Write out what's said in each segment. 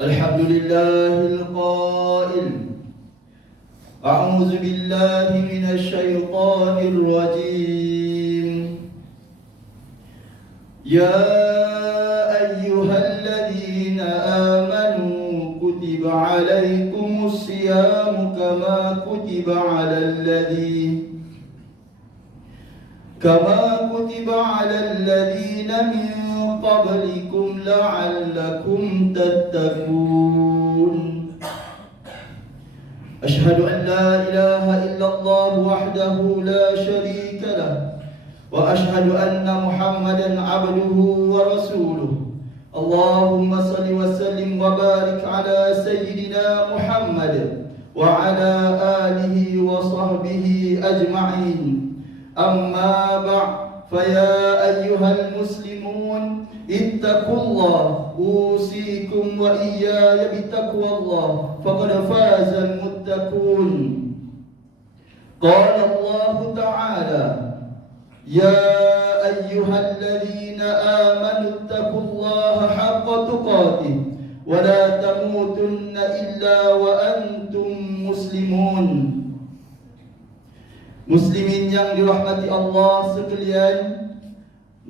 الحمد لله القائل أعوذ بالله من الشيطان الرجيم يا أيها الذين آمنوا كتب عليكم الصيام كما كتب على الذين من قبلكم لعلكم تتقون أشهد أن لا إله إلا الله وحده لا شريك له وأشهد أن محمدا عبده ورسوله اللهم صل وسلم وبارك على سيدنا محمد وعلى آله وصحبه أجمعين أما بعد فيا أيها المسلمون اتقوا الله أوصيكم وإياي بتقوى الله فقد فاز المتقون قال الله تعالى يا أيها الذين آمنوا اتقوا الله حق تقاته ولا تموتن إلا وأنتم مسلمون. Muslimin yang dirahmati Allah sekalian,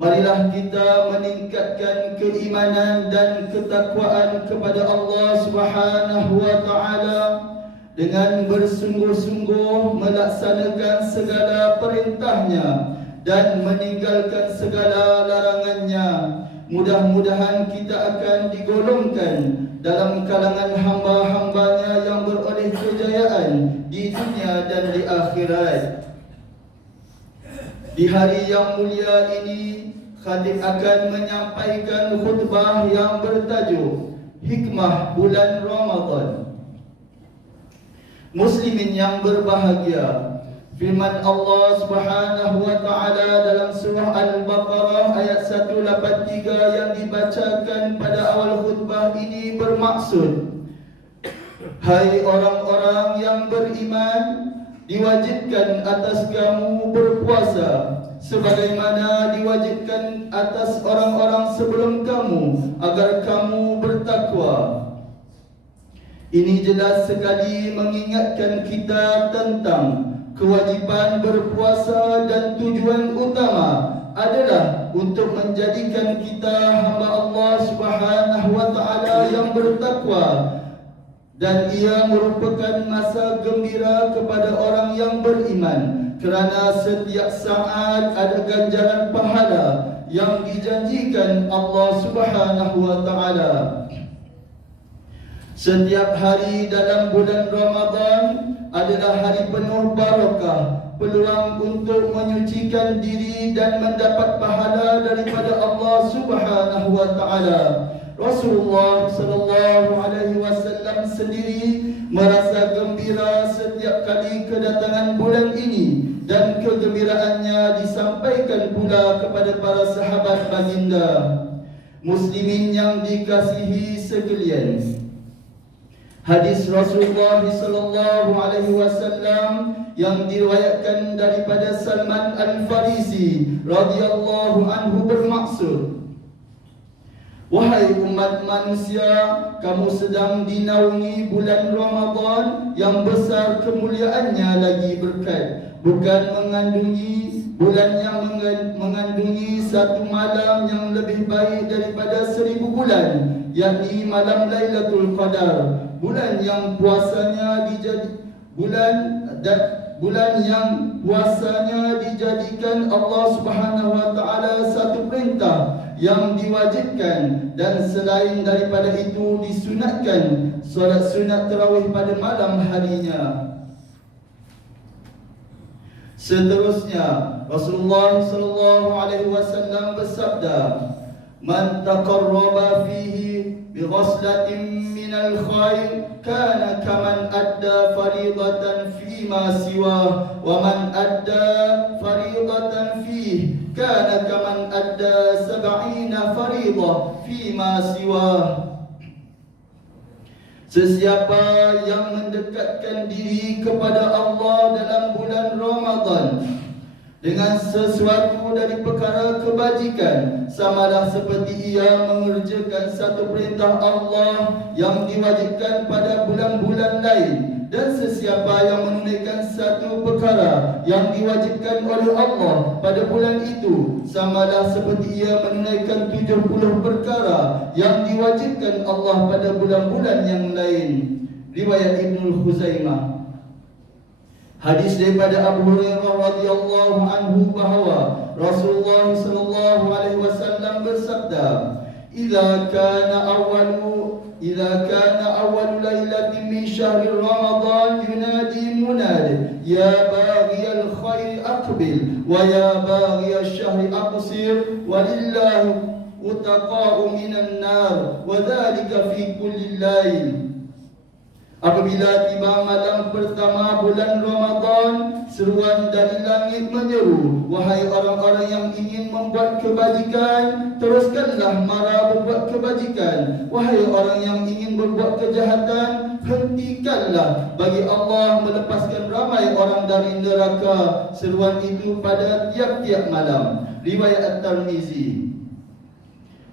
marilah kita meningkatkan keimanan dan ketakwaan kepada Allah Subhanahu wa taala dengan bersungguh-sungguh melaksanakan segala perintahnya dan meninggalkan segala larangannya. Mudah-mudahan kita akan digolongkan dalam kalangan hamba-hambanya yang beroleh kejayaan di dunia dan di akhirat. Di hari yang mulia ini, khatib akan menyampaikan khutbah yang bertajuk Hikmah Bulan Ramadan. Muslimin yang berbahagia, firman Allah Subhanahu wa taala dalam surah Al-Baqarah ayat 183 yang dibacakan pada awal khutbah ini bermaksud, hai orang-orang yang beriman, diwajibkan atas kamu berpuasa sebagaimana diwajibkan atas orang-orang sebelum kamu agar kamu bertakwa. Ini jelas sekali mengingatkan kita tentang kewajiban berpuasa dan tujuan utama adalah untuk menjadikan kita hamba Allah Subhanahu wa taala yang bertakwa, dan ia merupakan masa gembira kepada orang yang beriman kerana setiap saat ada ganjaran pahala yang dijanjikan Allah Subhanahu wa taala. Setiap hari dalam bulan Ramadan adalah hari penuh barakah, peluang untuk menyucikan diri dan mendapat pahala daripada Allah Subhanahu wa taala. Rasulullah sallallahu alaihi wasallam sendiri merasa gembira setiap kali kedatangan bulan ini, dan kegembiraannya disampaikan pula kepada para sahabat baginda. Muslimin yang dikasihi sekalian, hadis Rasulullah sallallahu alaihi wasallam yang diriwayatkan daripada Salman Al-Farisi radhiyallahu anhu bermaksud, wahai umat manusia, kamu sedang dinaungi bulan Ramadan yang besar kemuliaannya lagi berkat, bukan bulan yang mengandungi satu malam yang lebih baik daripada 1000 bulan, yakni malam Lailatul Qadar, bulan yang puasanya dijadikan Allah Subhanahu wa taala satu perintah yang diwajibkan, dan selain daripada itu disunatkan solat sunat tarawih pada malam harinya. Seterusnya Rasulullah sallallahu alaihi wasallam bersabda, man taqarraba fihi bi ghaslatin minal khair kana kaman adda fariidatan fima siwa, wa man adda fariidatan fihi kana kaman adda 70 fariidah fima siwa. Sesiapa yang mendekatkan diri kepada Allah dalam bulan Ramadan, dengan sesuatu dari perkara kebajikan, samalah seperti ia mengerjakan satu perintah Allah yang diwajibkan pada bulan-bulan lain. Dan sesiapa yang menunaikan satu perkara yang diwajibkan oleh Allah pada bulan itu, samalah seperti ia menunaikan 70 perkara yang diwajibkan Allah pada bulan-bulan yang lain. Riwayat Ibnu Khuzaimah. Hadis daripada Abu Hurairah radhiyallahu anhu bahawa Rasulullah sallallahu alaihi wasallam bersabda, "Idza kana awwalu lailatin min syahri Ramadan yunadi munad, ya baghiyal khairi aqbil wa ya baghiyal syahri aqsir, walillahi utaqa'u minan nar wa dhalika fi kulli lail." Apabila tiba malam pertama bulan Ramadan, seruan dari langit menyeru, "Wahai orang-orang yang ingin membuat kebajikan, teruskanlah mara berbuat kebajikan. Wahai orang yang ingin berbuat kejahatan, hentikanlah. Bagi Allah melepaskan ramai orang dari neraka." Seruan itu pada tiap-tiap malam. Riwayat At-Tirmizi.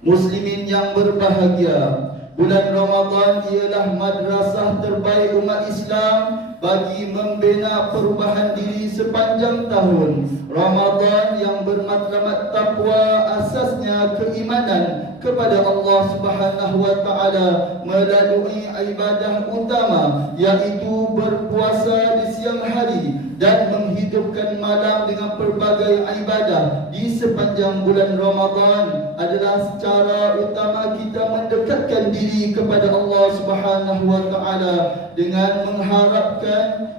Muslimin yang berbahagia, bulan Ramadan ialah madrasah terbaik umat Islam bagi membina perubahan diri sepanjang tahun. Ramadan yang bermatlamat takwa asasnya keimanan kepada Allah Subhanahu wa taala melalui ibadah utama, iaitu berpuasa di siang hari dan menghidupkan malam dengan pelbagai ibadah di sepanjang bulan Ramadan adalah cara utama kita mendekatkan diri kepada Allah Subhanahu wa taala dengan mengharapkan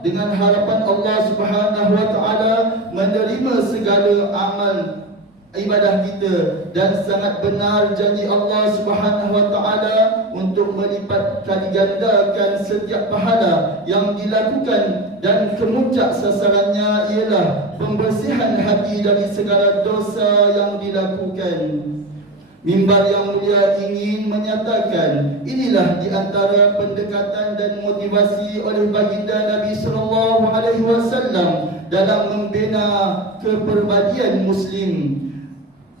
dengan harapan Allah Subhanahu wa taala menerima segala amal ibadah kita, dan sangat benar janji Allah Subhanahu wa taala untuk melipat kali gandakan setiap pahala yang dilakukan, dan kemuncak sasarannya ialah pembersihan hati dari segala dosa yang dilakukan. Mimbar yang mulia ingin menyatakan, inilah di antara pendekatan dan motivasi oleh baginda Nabi sallallahu alaihi wasallam dalam membina kepribadian muslim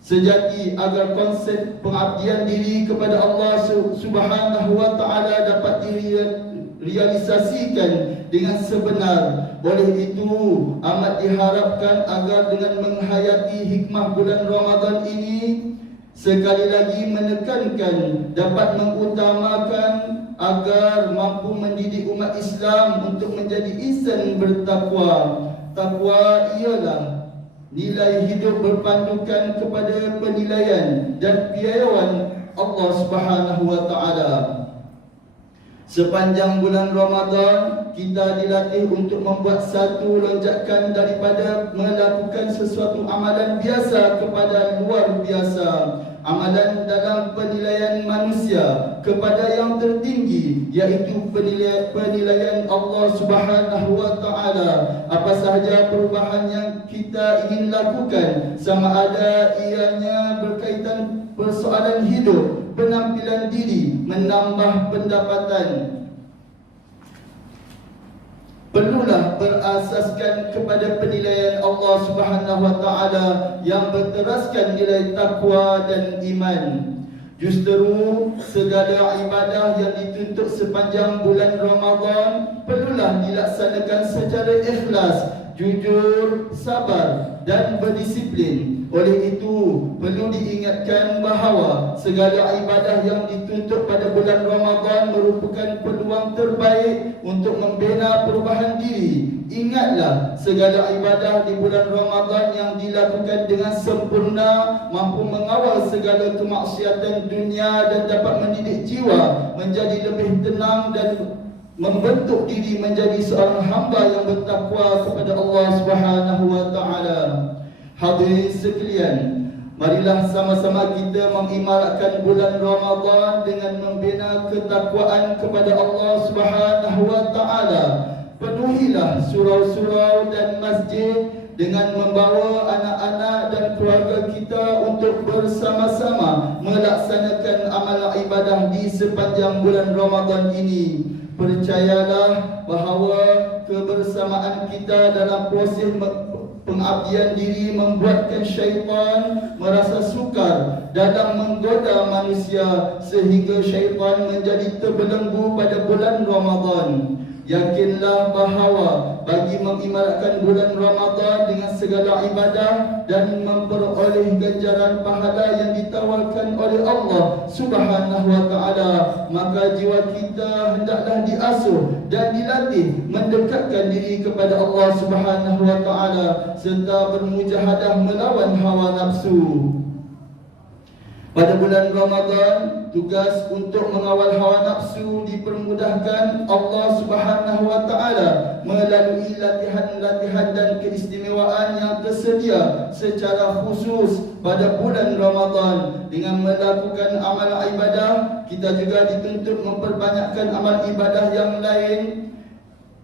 sejati, agar konsep pengabdian diri kepada Allah Subhanahu wa taala dapat direalisasikan dengan sebenar. Oleh itu, amat diharapkan agar dengan menghayati hikmah bulan Ramadan ini, sekali lagi menekankan dapat mengutamakan agar mampu mendidik umat Islam untuk menjadi insan bertakwa. Takwa ialah nilai hidup berpandukan kepada penilaian dan piawaian Allah Subhanahu wa taala. Sepanjang bulan Ramadan, kita dilatih untuk membuat satu lonjakan daripada melakukan sesuatu amalan biasa kepada luar biasa. Amalan dalam penilaian manusia kepada yang tertinggi, iaitu penilaian Allah Subhanahu wa taala. Apa sahaja perubahan yang kita ingin lakukan, sama ada ianya berkaitan persoalan hidup, penampilan diri, menambah pendapatan, perlulah berasaskan kepada penilaian Allah Subhanahu wa taala yang berteraskan nilai takwa dan iman. Justru segala ibadah yang dituntut sepanjang bulan Ramadan perlulah dilaksanakan secara ikhlas, jujur, sabar dan berdisiplin. Oleh itu, perlu diingatkan bahawa segala ibadah yang dituntut pada bulan Ramadan merupakan peluang terbaik untuk membina perubahan diri. Ingatlah, segala ibadah di bulan Ramadan yang dilakukan dengan sempurna mampu mengawal segala kemaksiatan dunia dan dapat mendidik jiwa menjadi lebih tenang dan membentuk diri menjadi seorang hamba yang bertakwa kepada Allah Subhanahu wa taala. Hadirin sekalian, marilah sama-sama kita mengimaratkan bulan Ramadan dengan membina ketakwaan kepada Allah Subhanahu wa taala. Penuhilah surau-surau dan masjid dengan membawa anak-anak dan keluarga kita untuk bersama-sama melaksanakan amal ibadah di sepanjang bulan Ramadan ini. Percayalah bahawa kebersamaan kita dalam pengabdian diri membuatkan syaitan merasa sukar dalam menggoda manusia sehingga syaitan menjadi terbelenggu pada bulan Ramadan. Yakinlah bahawa bagi mengibaratkan bulan Ramadan dengan segala ibadah dan memperoleh ganjaran pahala yang ditawarkan oleh Allah Subhanahu wa taala, maka jiwa kita hendaklah diasuh dan dilatih mendekatkan diri kepada Allah Subhanahu wa taala serta bermujahadah melawan hawa nafsu. Pada bulan Ramadan, tugas untuk mengawal hawa nafsu dipermudahkan Allah Subhanahu wa taala melalui latihan-latihan dan keistimewaan yang tersedia secara khusus pada bulan Ramadan. Dengan melakukan amal ibadah, kita juga dituntut memperbanyakkan amal ibadah yang lain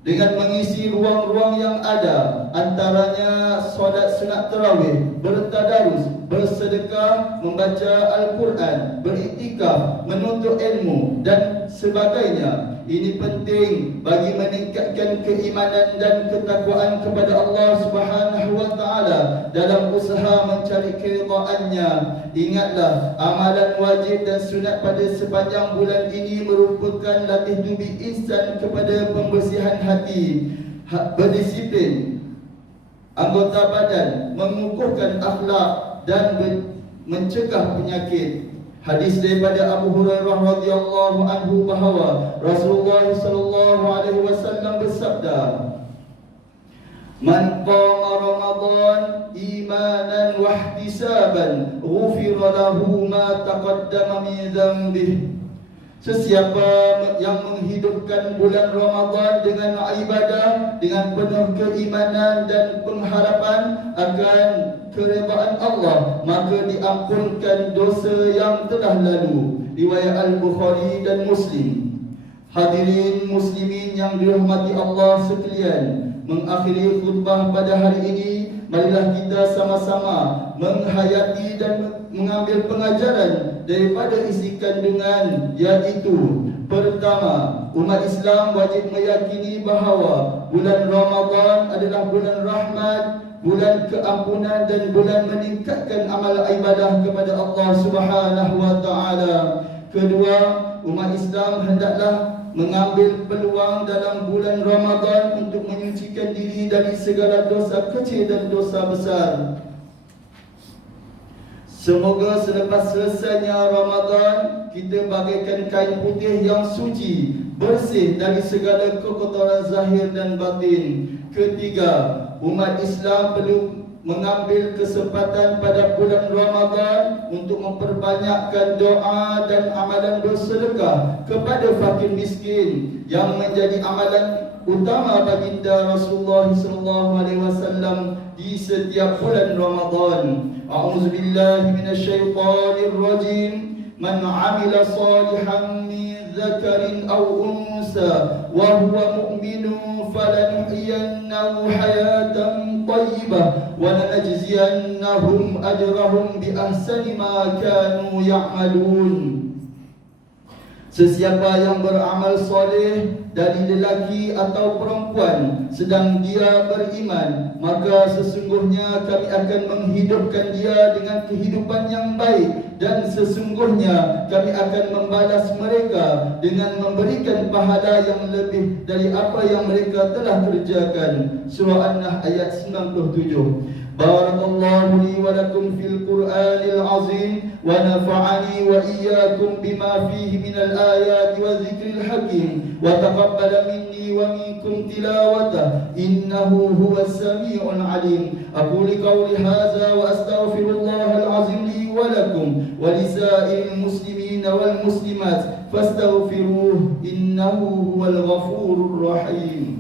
dengan mengisi ruang-ruang yang ada, antaranya solat sunat tarawih, bertadarus, bersedekah, membaca Al-Quran, beriktikaf, menuntut ilmu dan sebagainya. Ini penting bagi meningkatkan keimanan dan ketakwaan kepada Allah Subhanahu wa taala dalam usaha mencari keridhaan-Nya. Ingatlah, amalan wajib dan sunat pada sepanjang bulan ini merupakan latih tubi insan kepada pembersihan hati, berdisiplin anggota badan, mengukuhkan akhlak dan mencegah penyakit. Hadis daripada Abu Hurairah radhiyallahu anhu bahawa Rasulullah sallallahu alaihi wasallam bersabda, "Man qama Ramadan imanan wa ihtisaban, ghufira lahu ma taqaddama min dhanbihi." Sesiapa yang menghidupkan bulan Ramadan dengan ibadah, dengan penuh keimanan dan pengharapan akan keredaan Allah, maka diampunkan dosa yang telah lalu. Riwayat Al-Bukhari dan Muslim. Hadirin muslimin yang dirahmati Allah sekalian, mengakhiri khutbah pada hari ini, marilah kita sama-sama menghayati dan mengambil pengajaran daripada isi kandungan, iaitu pertama, umat Islam wajib meyakini bahawa bulan Ramadan adalah bulan rahmat, bulan keampunan dan bulan meningkatkan amal ibadah kepada Allah Subhanahu wa taala. Kedua, umat Islam hendaklah mengambil peluang dalam bulan Ramadan untuk menyucikan diri dari segala dosa kecil dan dosa besar. Semoga selepas selesainya Ramadan, kita bagaikan kain putih yang suci, bersih dari segala kekotoran zahir dan batin. Ketiga, umat Islam perlu mengambil kesempatan pada bulan Ramadan untuk memperbanyakkan doa dan amalan bersedekah kepada fakir miskin yang menjadi amalan utama baginda Rasulullah sallallahu alaihi wasallam di setiap bulan Ramadan. A'udzubillahi minasyaitonir rajim. Man 'amila salihan min dzakarin aw unsa wa huwa mu'minun falanuhyiyannahu hayatan thayyibah wa lanajziyannahum ajrahum bi ahsani ma kanu ya'malun. Sesiapa yang beramal soleh dari lelaki atau perempuan sedang dia beriman, maka sesungguhnya kami akan menghidupkan dia dengan kehidupan yang baik, dan sesungguhnya kami akan membalas mereka dengan memberikan pahala yang lebih dari apa yang mereka telah kerjakan. Surah An-Nahl ayat 97. Barakallahu li wa lakum fil Qur'anil azim wa nafa'ani wa iyyakum bima fihi minal ayati wa dzikril hakim wa taqabbala minni wa minkum tilawatah innahu huwas samiul alim. Aqulu qawli hadza wa astaghfirullahal azim li wa lakum wa lisa'il muslimin wal muslimat fastaghfiruhu innahu huwal ghafurur rahim.